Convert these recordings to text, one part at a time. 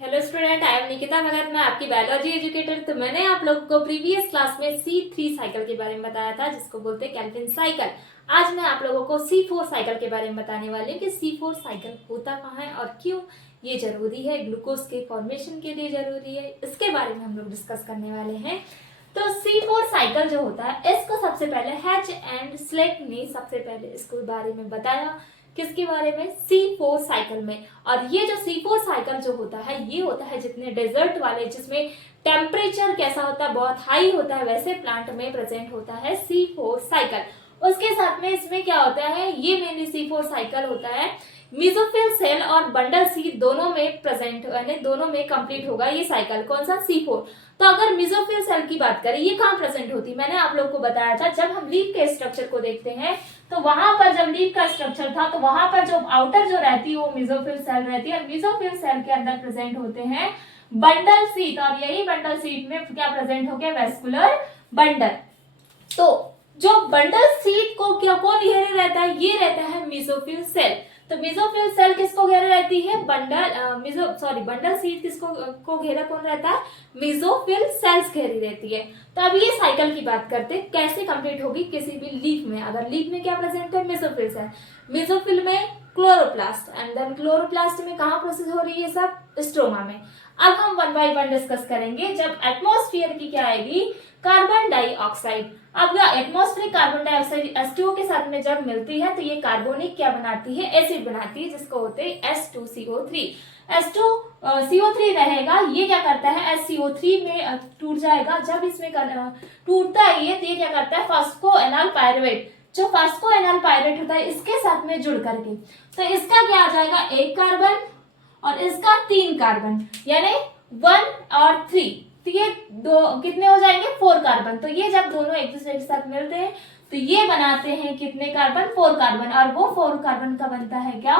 Hello student, I am Nikita Bhagat. मैं आपकी biology educator. तो मैंने आप लोगों को प्रीवियस क्लास में C3 साइकिल के बारे में बताया था, जिसको बोलते हैं कैल्विन साइकिल। आज मैं आप लोगों को C4 साइकिल के बारे में बताने वाली हूँ कि C4 साइकिल होता कहाँ है और क्यों ये जरूरी है, ग्लूकोज के फॉर्मेशन के लिए जरूरी है, इसके बारे में हम लोग डिस्कस करने वाले हैं। तो C4 साइकिल जो होता है, इसको सबसे पहले हैच एंड स्लेक ने सबसे पहले इसको बारे में बताया। किसके बारे में? C4 साइकिल में। और ये जो C4 साइकिल जो होता है, ये होता है जितने डेजर्ट वाले, जिसमें टेम्परेचर कैसा होता है, बहुत हाई होता है, वैसे प्लांट में प्रेजेंट होता है C4 साइकिल। उसके साथ में इसमें क्या होता है, ये मेनली C4 साइकिल होता है मेसोफिल सेल और बंडल सीड दोनों में प्रेजेंट, यानी दोनों में कंप्लीट होगा ये साइकिल। कौन सा? C4। तो अगर मेसोफिल सेल की बात करें, ये कहाँ प्रेजेंट होती है? मैंने आप लोग को बताया था, जब हम लीफ के स्ट्रक्चर को देखते हैं तो वहां पर जब लीफ का स्ट्रक्चर था तो वहां पर जो आउटर जो रहती है वो मेसोफिल सेल रहती है, और मेसोफिल सेल के अंदर प्रेजेंट होते हैं बंडल सीट, और यही बंडल सीट में क्या प्रेजेंट हो गया? Vascular bundle. तो जो बंडल सीट को क्या कौन घेरे रहता है? ये रहता है मेसोफिल सेल। तो मेसोफिल सेल किसको घेरे रहती है? बंडल सीट किसको को घेरा कौन रहता है? मेसोफिल सेल्स घेरी रहती है। तो अब ये साइकिल की बात करते हैं, कैसे कंप्लीट होगी किसी भी लीफ में। अगर लीफ में क्या प्रेजेंट है? Mesophyll cell. मेसोफिल में क्लोरोप्लास्ट, एंड देन क्लोरोप्लास्ट में कहाँ प्रोसेस हो रही है? सब स्ट्रोमा में। अब हम वन बाय वन डिस्कस करेंगे। जब एटमॉस्फेयर की क्या आएगी? Carbon dioxide. अब यह एटमॉस्फेरिक कार्बन डाइऑक्साइड H2O के साथ में जब मिलती है तो ये कार्बोनिक क्या बनाती है? एसिड बनाती है, जिसको होते हैं H2CO3। H2CO3 रहेगा, ये क्या करता है? HCO3 में टूट जाएगा। जब इसमें टूटता है ये, तो ये क्या करता है? फास्फोएनाल पायरुवेट, जो फास्फोएनाल पायरुवेट होता है इसके साथ में जुड़ करके, तो इसका क्या आ जाएगा? एक कार्बन और इसका 3 कार्बन, यानी 1 और 3। तो ये दो कितने हो जाएंगे? 4 कार्बन। तो ये जब दोनों एक दूसरे के साथ मिलते हैं तो ये बनाते हैं कितने कार्बन? 4 कार्बन। और वो 4 कार्बन का बनता है क्या?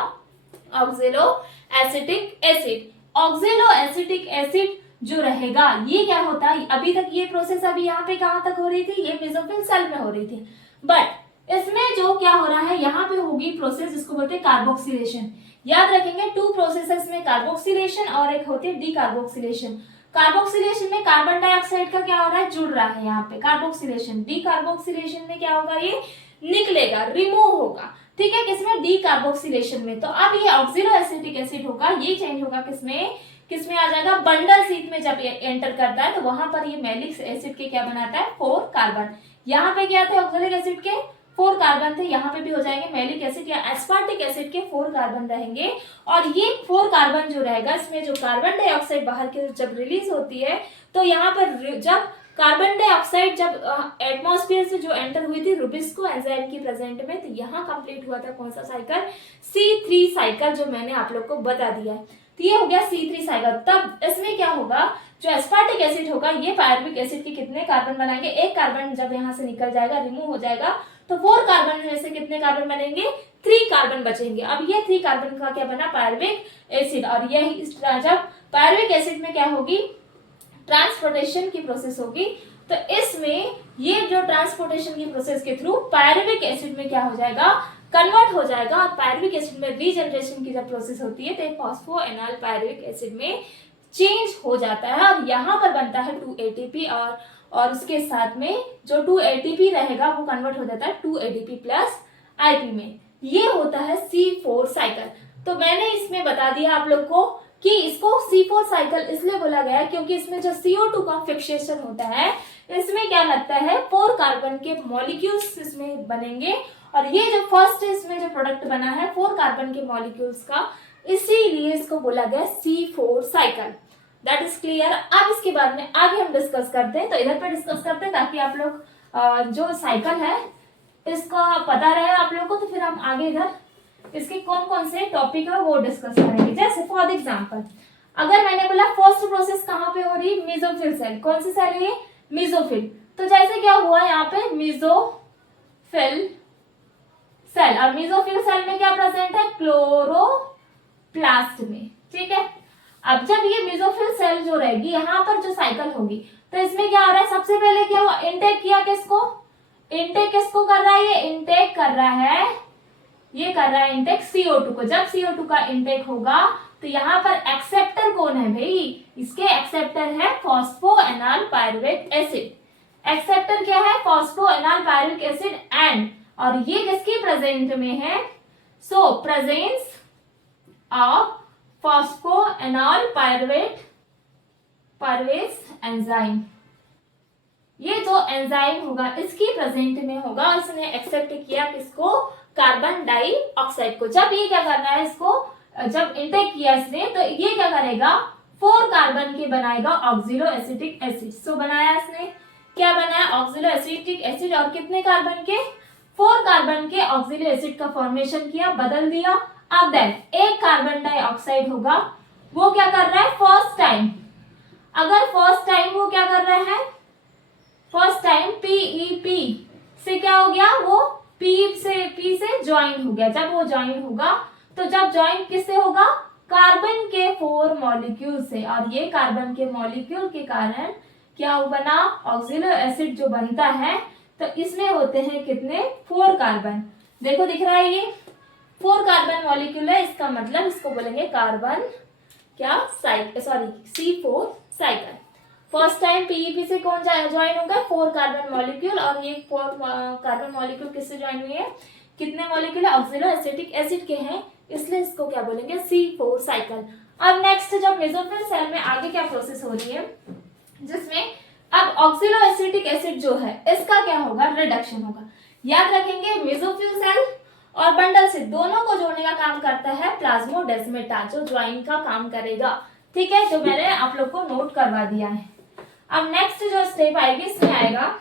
ऑक्जेलो एसिटिक एसिड। ऑक्जेलो एसिटिक एसिड जो रहेगा, ये क्या होता है? अभी तक ये प्रोसेस अभी यहाँ पे कहाँ तक हो रही थी? ये मेसोफिल सेल में हो रही थी, बट इसमें जो क्या हो रहा है, यहाँ पे होगी प्रोसेस जिसको बोलते हैं कार्बोक्सिलेशन। याद रखेंगे, 2 प्रोसेसेस में कार्बोक्सिलेशन और एक होती है डीकार्बोक्सिलेशन। कार्बोक्सिलेशन में कार्बन डाइऑक्साइड का क्या हो रहा है? जुड़ रहा है यहाँ पे कार्बोक्सिलेशन। डीकार्बोक्सिलेशन में क्या होगा? ये निकलेगा, रिमूव होगा। ठीक है, किसमें? डीकार्बोक्सिलेशन में। तो अब ये ऑक्सिलो एसिटिक एसिड होगा, ये चेंज होगा किसमें? किसमें आ जाएगा? बंडल सीट में। जब ये एंटर करता है तो वहां पर ये मैलिक एसिड के क्या बनाता है? 4 कार्बन। यहाँ पे क्या थे? ऑक्सिलिक एसिड के 4 कार्बन थे, यहाँ पे भी हो जाएंगे मैलिक एसिड या एस्पार्टिक एसिड के 4 कार्बन रहेंगे। और ये 4 कार्बन जो रहेगा, इसमें जो कार्बन डाइऑक्साइड बाहर की जब रिलीज होती है तो यहाँ पर जब कार्बन डाइऑक्साइड जब एटमॉस्फेयर से जो एंटर हुई थी रुबिस्को एंजाइम की प्रेजेंट में, तो यहाँ कंप्लीट हुआ था कौन सा साइकिल? C3 साइकिल, जो मैंने आप लोग को बता दिया है। तो ये हो गया C3 साइकिल। तब इसमें क्या होगा? जो एस्पार्टिक एसिड होगा, ये पायरुविक एसिड के कितने कार्बन बनाएंगे? एक कार्बन जब यहाँ से निकल जाएगा, रिमूव हो जाएगा, तो 4 कार्बन में से कितने कार्बन बनेंगे? 3 कार्बन बचेंगे। अब ये 3 कार्बन का क्या बना? Pyruvic acid. और यही जब पायरुविक एसिड में क्या होगी? ट्रांसपोर्टेशन की प्रोसेस होगी। तो इसमें ये जो ट्रांसपोर्टेशन की प्रोसेस के थ्रू पायरुविक एसिड में क्या हो जाएगा? कन्वर्ट हो जाएगा। और पायरुविक एसिड में रीजनरेशन की जब प्रोसेस होती है तो फॉस्फोएनाल पायरुविक एसिड में चेंज हो जाता है, और यहाँ पर बनता है 2 ATP, और उसके साथ में जो 2 ATP रहेगा वो कन्वर्ट हो जाता है 2 ADP प्लस IP में। ये होता है C4 साइकिल। तो मैंने इसमें बता दिया आप लोग को कि इसको C4 साइकिल इसलिए बोला गया है क्योंकि इसमें जो CO2 का फिक्सेशन होता है, इसमें क्या लगता है? 4 कार्बन के मॉलिक्यूल्स इसमें बनेंगे, और ये जो फर्स्ट इसमें जो प्रोडक्ट बना है 4 कार्बन के मॉलिक्यूल्स का, इसीलिए इसको बोला गया C4 cycle. That is clear. अब इसके बाद में आगे हम डिस्कस करते हैं। तो इधर पर डिस्कस करते हैं ताकि आप लोग जो साइकिल है इसका पता रहे आप लोग को, तो फिर हम आगे इधर इसके कौन कौन से टॉपिक है वो डिस्कस करेंगे। जैसे फॉर एग्जांपल, अगर मैंने बोला फर्स्ट प्रोसेस कहाँ पे हो रही? Mesophyll cell. कौन सी सेल है ये? मेसोफिल। तो जैसे क्या हुआ यहाँ पे? मेसोफिल सेल, और मेसोफिल सेल में क्या प्रेजेंट है? क्लोरोप्लास्ट में। ठीक है, अब जब ये मेसोफिल सेल जो रहेगी, यहाँ पर जो साइकिल होगी, तो इसमें क्या हो रहा है? सबसे पहले क्या हुआ? इनटेक किया किसको? इनटेक किसको कर रहा है? ये इनटेक कर रहा है ये कर रहा है इंटेक CO2 को। जब CO2 का इंटेक होगा तो यहाँ पर एक्सेप्टर कौन है भाई, इसके एक्सेप्टर है फॉस्फोएनाल पायरुवेट एसिड। एक्सेप्टर क्या है, फॉस्फोएनाल पायरुवेट एसिड एंड, और ये किसकी प्रेजेंट में है, सो प्रेजेंस ऑफ फॉस्फोएनाल पायरुवेट एंजाइम। ये जो एंजाइम होगा इसकी प्रेजेंट में होगा। इसने एक्सेप्ट किया किसको, कार्बन डाइऑक्साइड को। जब ये क्या करना है, इसको जब इंटेक किया इसने तो ये क्या करेगा, 4 कार्बन के बनाएगा ऑक्सिलो एसिटिक एसिड। सो बनाया इसने, क्या बनाया, ऑक्सिलो एसिटिक एसिड, और कितने कार्बन के, 4 कार्बन के ऑक्सिलो एसिड का फॉर्मेशन किया, बदल दिया। अब देन एक कार्बन डाइऑक्साइड होगा, वो क्या कर रहा है, फर्स्ट टाइम, अगर फर्स्ट टाइम वो क्या कर रहा है, फर्स्ट टाइम PEP से क्या हो गया, वो P से ज्वाइन हो गया। जब वो ज्वाइन होगा तो जब ज्वाइन किससे होगा, कार्बन के 4 मॉलिक्यूल से, और ये कार्बन के मॉलिक्यूल के कारण क्या बना, ऑक्सिलो एसिड जो बनता है। तो इसमें होते हैं कितने, 4 कार्बन। देखो दिख रहा है, ये 4 कार्बन मॉलिक्यूल है, इसका मतलब इसको बोलेंगे कार्बन क्या C4 cycle. First time PEP से कौन ज्वाइन होगा, 4 कार्बन मॉलिक्यूल, और ये 4 कार्बन मॉलिक्यूल किससे ज्वाइन हुई है, कितने मॉलिक्यूल है, ऑक्सिलो एसिटिक एसिड के हैं, इसलिए इसको क्या बोलेंगे, C4 साइकिल। अब नेक्स्ट जब मेसोफिल सेल में आगे क्या प्रोसेस हो रही है, जिसमें अब ऑक्सिलो एसिटिक एसिड जो है इसका क्या होगा, रिडक्शन होगा। याद रखेंगे मेसोफिल सेल और बंडल से दोनों को जोड़ने का काम करता है प्लाज्मोडेस्माटा, जो ज्वाइन का काम करेगा। ठीक है, जो मैंने आप लोग को नोट करवा दिया है। अब नेक्स्ट जो स्टेप आएगी इसमें आएगा,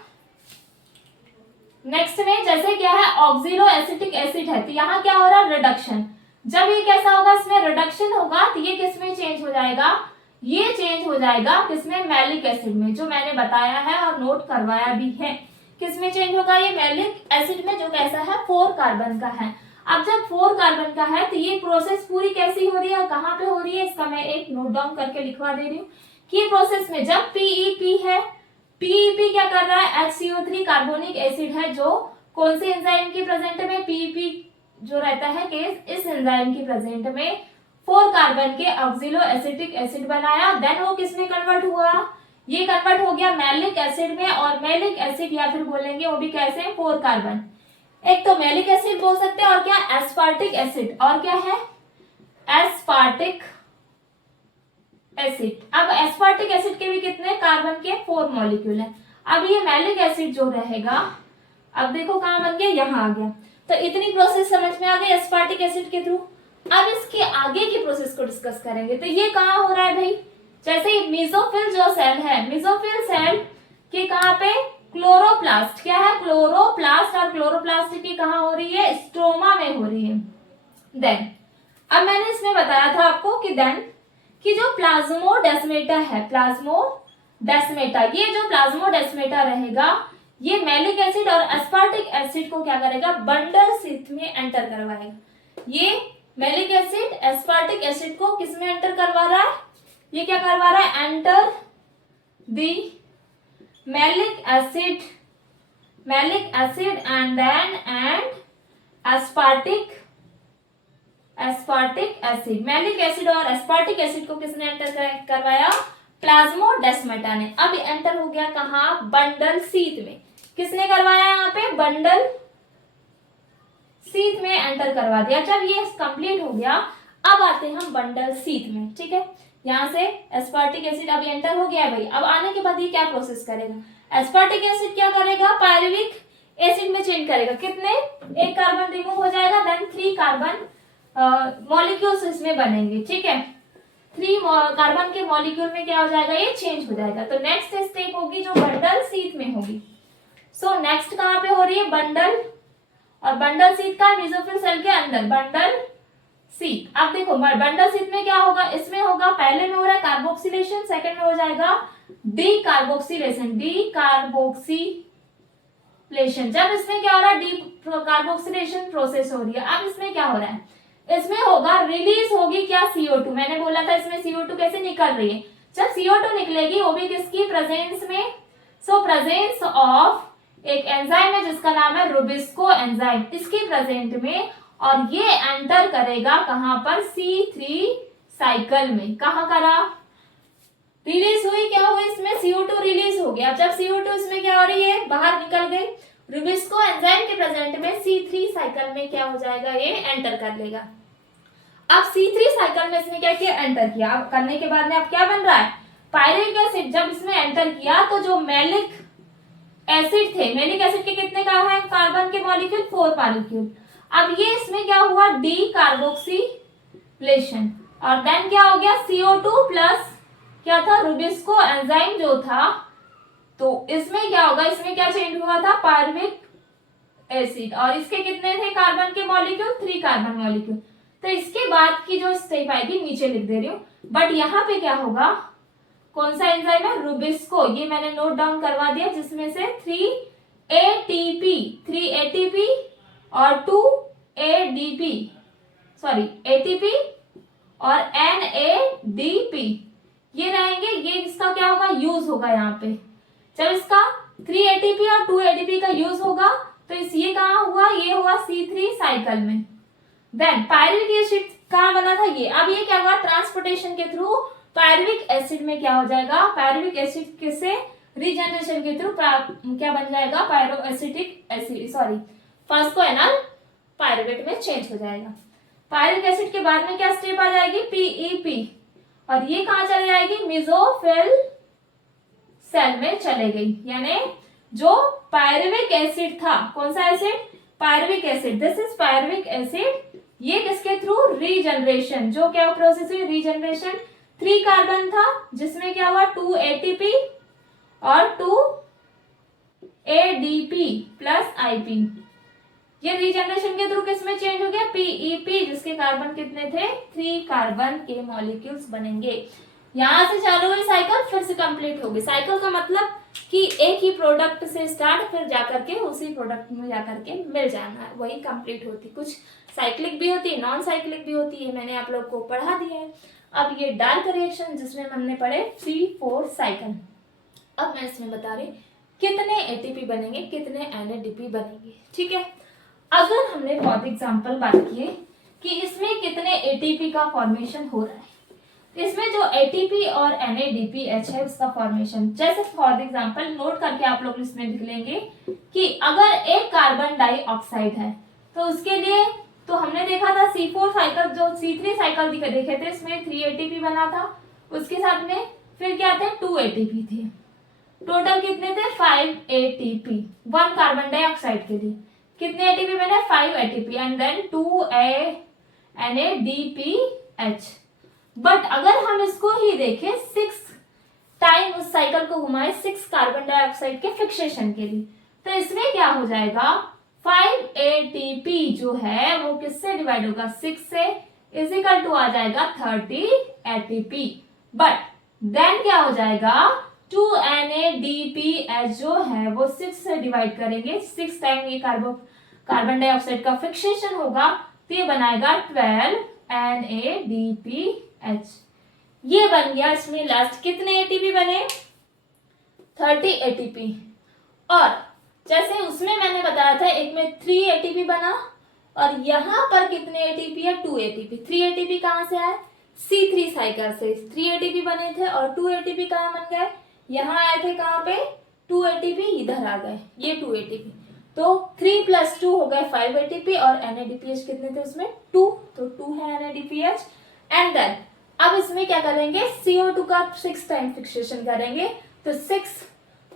नेक्स्ट में जैसे क्या है, ऑक्सिलो एसिटिक एसिड है तो यहाँ क्या हो रहा है, रिडक्शन। जब ये कैसा होगा, इसमें रिडक्शन होगा तो ये किसमें चेंज हो जाएगा, ये चेंज हो जाएगा किसमें, मैलिक एसिड में, जो मैंने बताया है और नोट करवाया भी है। किसमें चेंज होगा, ये मैलिक एसिड में, जो कैसा है, 4 कार्बन का है। अब जब 4 कार्बन का है तो ये प्रोसेस पूरी कैसी हो रही है और कहाँ पे हो रही है, इसका मैं एक नोट डाउन करके लिखवा दे रही हूँ कि प्रोसेस में जब PEP है, PEP क्या कर रहा है, HCO3 कार्बोनिक एसिड है, जो कौन सी एंजाइम की प्रेजेंट में, PEP जो रहता है केस, इस एंजाइम की प्रेजेंट में 4 कार्बन के ऑक्सिलो एसिटिक एसिड बनाया। देन वो किसमें कन्वर्ट हुआ, ये कन्वर्ट हो गया मैलिक एसिड में, और मैलिक एसिड या फिर बोलेंगे वो भी कैसे, 4 कार्बन, एक तो मैलिक एसिड बोल सकते हैं और क्या, एस्पार्टिक एसिड, और क्या है, एस्पार्टिक एसिड। अब एस्पार्टिक एसिड के भी कितने, कार्बन के 4 मॉलिक्यूल हैं। अब ये मैलिक एसिड जो रहेगा, अब देखो कहाँ बन गया, यहाँ आ गया। तो इतनी प्रोसेस समझ में आ गई एस्पार्टिक एसिड के थ्रू। अब इसके आगे की प्रोसेस को डिस्कस करेंगे। तो ये कहाँ हो रहा है भाई, जैसे मेसोफिल जो सेल है, मेसोफिल सेल के कहाँ पे, क्लोरोप्लास्ट, क्या है, क्लोरोप्लास्ट, और क्लोरोप्लास्ट की कहाँ हो रही है, स्ट्रोमा में हो रही है। देन अब मैंने इसमें बताया था आपको कि देन कि जो प्लाज्मोडेस्माटा है, प्लाज्मोडेस्माटा, ये जो प्लाज्मोडेस्माटा रहेगा, ये मैलिक एसिड और एस्पार्टिक एसिड को क्या करेगा, बंडल शीथ में एंटर करवाएगा। ये मैलिक एसिड एस्पार्टिक एसिड को किसमें एंटर करवा रहा है, ये क्या करवा रहा है, enter the malic acid and then aspartic acid. Malic acid और एस्पार्टिक एसिड को किसने एंटर करवाया, प्लाज्मोडेस्माटा ने। अब एंटर हो गया कहाँ, बंडल शीथ में। किसने करवाया, यहाँ पे बंडल शीथ में एंटर करवा दिया। जब ये कंप्लीट हो गया, अब आते हैं हम बंडल शीथ में। ठीक है, यहाँ से एस्पार्टिक एसिड अब एंटर हो गया भाई। अब आने के बाद ये क्या प्रोसेस करेगा, एस्पार्टिक एसिड क्या करेगा, पायरुविक एसिड में चेंज करेगा। कितने, एक कार्बन रिमूव हो जाएगा, देन 3 कार्बन मॉलिक्यूल्स इसमें बनेंगे। ठीक है, 3 कार्बन के मॉलिक्यूल में क्या हो जाएगा, ये चेंज हो जाएगा। तो नेक्स्ट स्टेप होगी जो बंडल शीथ में होगी। सो नेक्स्ट कहाँ पे हो रही है, बंडल, और बंडल शीथ का मेसोफिल सेल के अंदर बंडल शीथ। अब देखो बंडल शीथ में क्या होगा, इसमें होगा, पहले में हो रहा है कार्बोक्सिलेशन, सेकंड में हो जाएगा डीकार्बोक्सिलेशन। जब इसमें क्या हो रहा है, डी कार्बोक्सिलेशन प्रोसेस हो रही है। अब इसमें क्या हो रहा है, इसमें होगा, रिलीज होगी क्या, CO2। मैंने बोला था इसमें CO2 कैसे निकल रही है, जब CO2 निकलेगी वो भी किसकी प्रेजेंस में, सो प्रेजेंस ऑफ एक एंजाइम है जिसका नाम है रुबिस्को एंजाइम। इसकी प्रेजेंट में और ये एंटर करेगा कहां पर, C3 साइकिल में। कहां करा, रिलीज हुई, क्या हुई इसमें, CO2 रिलीज हो गया। जब CO2 इसमें क्या हो रही है, बाहर निकल गई, रुबिस्को एंजाइम के प्रेजेंट में C3 साइकिल में क्या हो जाएगा, ये एंटर कर लेगा। अब C3 साइकिल में इसने क्या किया, एंटर किया। अब करने के बाद में अब क्या बन रहा है, पायरुविक एसिड। जब इसमें एंटर किया तो जो मैलिक एसिड थे, मैलिक एसिड के कितने का है कार्बन के मॉलिक्यूल, 4 मॉलिक्यूल। अब ये इसमें क्या हुआ, डी कार्बोक्सिलेशन, और देन क्या हो गया, CO2 प्लस क्या था, रुबिस्को एंजाइम जो था। तो इसमें क्या होगा, इसमें क्या चेंज हुआ था, पायरुविक एसिड, और इसके कितने थे कार्बन के मॉलिक्यूल, 3 कार्बन मॉलिक्यूल। तो इसके बाद की जो स्टेप आएगी नीचे लिख दे रही हूँ, बट यहाँ पे क्या होगा, कौन सा एंजाइम है, रुबिस्को, ये मैंने नोट डाउन करवा दिया, जिसमें से 3 ATP और 2 ADP, सॉरी ATP और NADP ये रहेंगे। ये इसका क्या होगा, यूज होगा यहाँ पे। जब इसका 3 ATP और 2 ADP का यूज होगा तो ये कहाँ हुआ, ये हुआ C3 साइकिल में। देन पायरुविक एसिड कहाँ बना था, ये। अब ये क्या होगा, ट्रांसपोर्टेशन के थ्रू पायरुविक एसिड में क्या हो जाएगा, पायरुविक एसिड से रीजनरेशन के थ्रू क्या बन जाएगा, पायरोएसिटिक एसिड, सॉरी फास्फोएनल पायरुवेट में चेंज हो जाएगा। पायरुविक एसिड के बाद में क्या स्टेप आ जाएगी, PEP, और ये कहाँ चले जाएगी, मेसोफिल सेल में चले गई। यानी जो पायरुविक एसिड था, कौन सा acid, pyruvic acid, this is pyruvic acid, ये किसके थ्रू, रीजनरेशन, जो क्या प्रोसेस हुई, रीजनरेशन। 3 कार्बन था जिसमें क्या हुआ, 2 ATP और 2 ADP प्लस IP, ये रीजनरेशन के थ्रू किसमें चेंज हो गया, PEP, जिसके कार्बन कितने थे, 3 कार्बन के मॉलिक्यूल्स बनेंगे। यहां से चालू हुई साइकिल, फिर से कंप्लीट होगी। साइकिल का मतलब कि एक ही प्रोडक्ट से स्टार्ट, फिर जाकर के उसी प्रोडक्ट में जाकर के मिल जाना है, वही कंप्लीट होती। कुछ साइक्लिक भी होती है, नॉन साइक्लिक भी होती है, मैंने आप लोग को पढ़ा दिया है। अब ये डार्क रिएक्शन जिसमें हमने पढ़े C4 साइकिल, अब मैं इसमें बता रही कितने ATP बनेंगे, कितने NADP बनेंगे, ठीक है। अगर हमने फॉर एग्जाम्पल बात की कि इसमें कितने ATP का फॉर्मेशन हो रहा है, इसमें जो ATP और NADPH है उसका फॉर्मेशन, जैसे फॉर एग्जाम्पल नोट करके आप लोग इसमें लिख लेंगे कि अगर एक कार्बन डाइऑक्साइड है तो उसके लिए, तो हमने देखा था C4 साइकिल, जो C3 साइकिल देखे थे, इसमें 3 ATP बना था, उसके साथ में फिर क्या थे, 2 ATP थे, टोटल कितने थे, 5 ATP, 1 कार्बन डाइऑक्साइड के लिए कितने ATP बने, 5 ATP and then 2 NADPH। But अगर हम इसको ही देखें 6 टाइम उस साइकिल को घुमाए 6 कार्बन डाइऑक्साइड के फिक्सेशन के लिए, तो इसमें क्या हो जाएगा, 5 ATP जो है वो किससे डिवाइड होगा, 6 से, इज इक्वल टू आ जाएगा 30 ATP। बट देन क्या हो जाएगा, 2 NADPH जो है वो 6 से डिवाइड करेंगे, 6 टाइम ये कार्बन डाइऑक्साइड का फिक्सेशन होगा, तो ये बनाएगा 12 NADPH। ये बन गया। इसमें लास्ट कितने ATP बने, 30 ATP। और जैसे उसमें मैंने बताया था एक में 3 ATP बना, और यहाँ पर कितने ATP है, 2 ATP। 3 ATP कहाँ से आए, C3 साइकिल से 3 ATP बने थे, और 2 ATP कहाँ बन गए, यहाँ आए थे, कहाँ पे, 2 ATP इधर आ गए, ये 2 ATP, तो 3 + 2 हो गए 5 ATP, और NADPH कितने थे उसमें, 2, तो 2 है NADPH। एंड देन अब इसमें क्या करेंगे, CO2 का 6 टाइम फिक्सेशन करेंगे, तो 6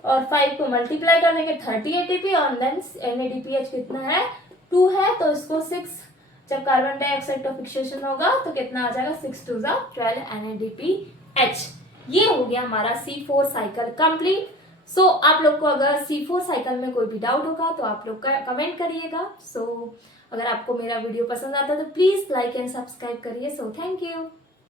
और 5 को मल्टीप्लाई कर देंगे 30 ATP, और देन NADPH कितना है, 2 है, तो इसको 6 जब कार्बन डाइऑक्साइड का फिक्सेशन होगा तो कितना आ जाएगा, 6 × 2 = 12 NADPH। ये हो गया हमारा C4 साइकिल कंप्लीट। सो आप लोग को अगर C4 साइकिल में कोई भी डाउट होगा तो आप लोग कमेंट करिएगा। सो अगर आपको मेरा वीडियो पसंद आता है तो प्लीज लाइक एंड सब्सक्राइब करिए। So thank you.